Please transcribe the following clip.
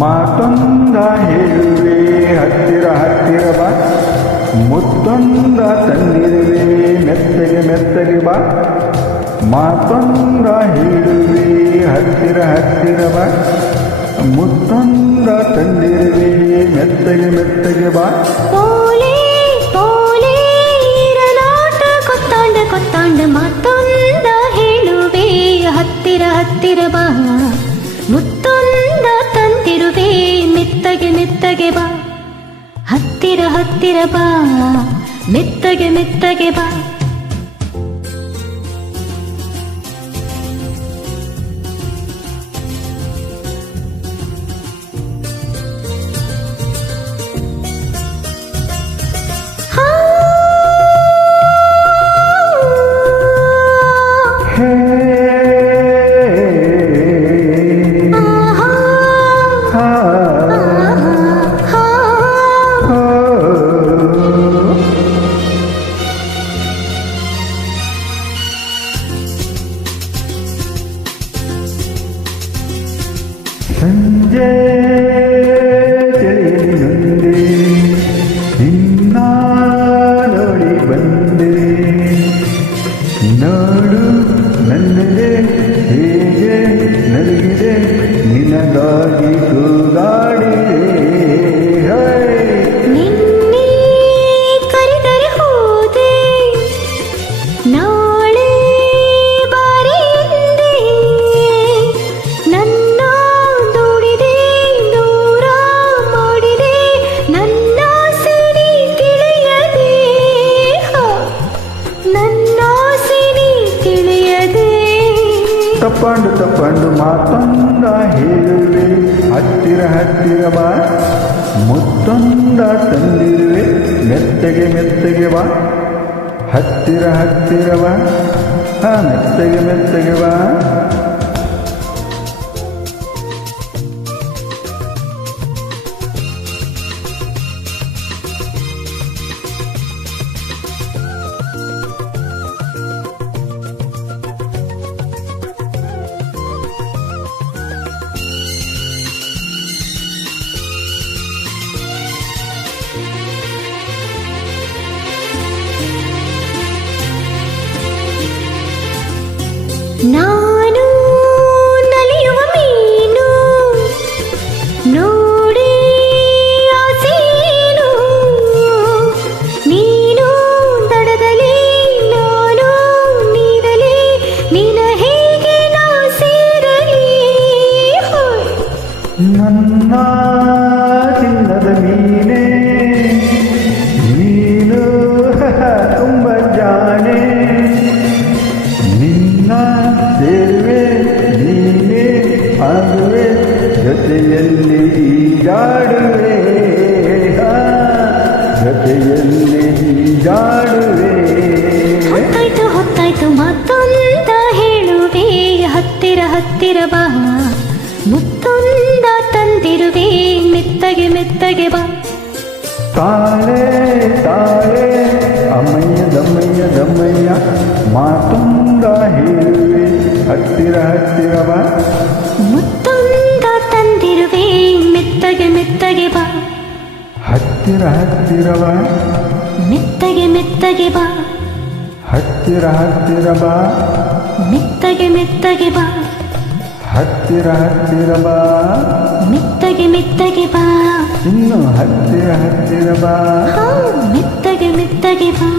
ಮಾತೊಂದ ಹೇಳುವೆ ಹತ್ತಿರ ಹತ್ತಿರ ಬಾ, ಮುತ್ತೊಂದ ತಂದಿರುವೆ ಮೆತ್ತಗೆ ಮೆತ್ತಗೆ ಬಾ. ಮಾತೊಂದ ಹೇಳುವೆ ಹತ್ತಿರ ಹತ್ತಿರ ಬಾ, ಮುತ್ತೊಂದ ತಂದಿರುವೆ ಮೆತ್ತಗೆ ಮೆತ್ತಗೆ ಬಾ. ಪೋಲೆ ಪೋಲೆ ಇರಲಾಟ ಕೊತ್ತಾಂಡ ಕೊತ್ತಾಂಡ ಮಾತೊಂದ ಹೇಳುವೆ ಹತ್ತಿರ ಹತ್ತಿರ ಬಾ, ಮುತ್ತೊಂದ ತಂದಿರುವೆ ಮೆತ್ತಗೆ ಮೆತ್ತಗೆ ಬಾ. ಹತ್ತಿರ ಹತ್ತಿರ ಬಾ, ಮೆತ್ತಗೆ ಮೆತ್ತಗೆ ಬಾ. ಸಂಜೆ ತಿಳಿಯುಂದೆ ನಿನ್ನ ನೋಡಿ ಬಂದೆ, ನೋಡು ನನ್ನದೇ ಹೇಗೆ ನಲಗಿದೆ ನಿನಗಾಗಿ ಕೂಗಾಡಿದೆ. ನಿನ್ನೆ ಕರೆದರೆ ಹೋದೆ, ನಾಳೆ ಬಾರಿ ಎಂದೆ. ನನ್ನ ದೂಡಿದೆ ದೂರ ಮಾಡಿದೆ, ನನ್ನ ಸಿರಿ ತಿಳಿಯದೆ, ನನ್ನ ಸಿರಿ ತಿಳಿಯದೆ. ತಪ್ಪಂಡು ತಪ್ಪಂಡು ಮಾತೊಂದ ಹೇಳುವೆ ಹತ್ತಿರ ಹತ್ತಿರ ಬಾ, ಮುತ್ತೊಂದ ತಂದಿರುವೆ ಮೆತ್ತಗೆ ಮೆತ್ತಗೆ ಬಾ. ಹತ್ತಿರ ಹತ್ತಿರ ಬಾ, ಮೆತ್ತಗೆ ಮೆತ್ತಗೆ ಬಾ. ನಾನು ನಲಿಯುವ ಮೀನು ನೋಡಿ ಆಸೇನು, ನೀನು ದಡದಲ್ಲಿ ನಾನು ನೀರಲಿ, ನಿನ ಹೇಗೆ ನಾ ಸೇರಲಿ. ನನ್ನ ಚಿನ್ನದ ಮೀನೇ ನೀನು ತುಂಬ ಜಾಣೆ, ನಿನ್ನ ಸೇರುವೆ ನೀನೇ ಆಗುವೆ, ಜೊತೆಯಲ್ಲಿ ಈಜಾಡುವೆ, ಜೊತೆಯಲ್ಲಿ ಈಜಾಡುವೆ. ಹೊತ್ತಾಯ್ತು ಹೊತ್ತಾಯ್ತು ಮಾತೊಂದ ಹೇಳುವೆ ಹತ್ತಿರ ಹತ್ತಿರ ಬಾ, ಮುತ್ತೊಂದ ತಂದಿರುವೆ ಮೆತ್ತಗೆ ಮೆತ್ತಗೆ ಬಾ. ತಾಳೆ ತಾಳೆ ಅಮ್ಮಯ್ಯ ದಮ್ಮಯ್ಯ ದಮ್ಮಯ್ಯ, ಮಾತೊಂದ ಹೇಳುವೆ ಹತ್ತಿರ ಹತ್ತಿರ ಬಾ, ಮುತ್ತೊಂದ ತಂದಿರುವೆ ಮೆತ್ತಗೆ ಮೆತ್ತಗೆ ಬಾ. ಹತ್ತಿರ ಹತ್ತಿರ ಬಾ, ಮೆತ್ತಗೆ ಮೆತ್ತಗೆ ಬಾ. ಹತ್ತಿರ ಹತ್ತಿರ ಬಾ, ಮೆತ್ತಗೆ ಮೆತ್ತಗೆ ಬಾ. ಹತ್ತಿರ ಹತ್ತಿರ ಬಾ, ಮೆತ್ತಗೆ ಮೆತ್ತಗೆ ಬಾ. ಇನ್ನು ಹತ್ತಿರ ಹತ್ತಿರ ಬಾ. ಮೆತ್ತಗೆ ಮೆತ್ತಗೆ ಬಾ.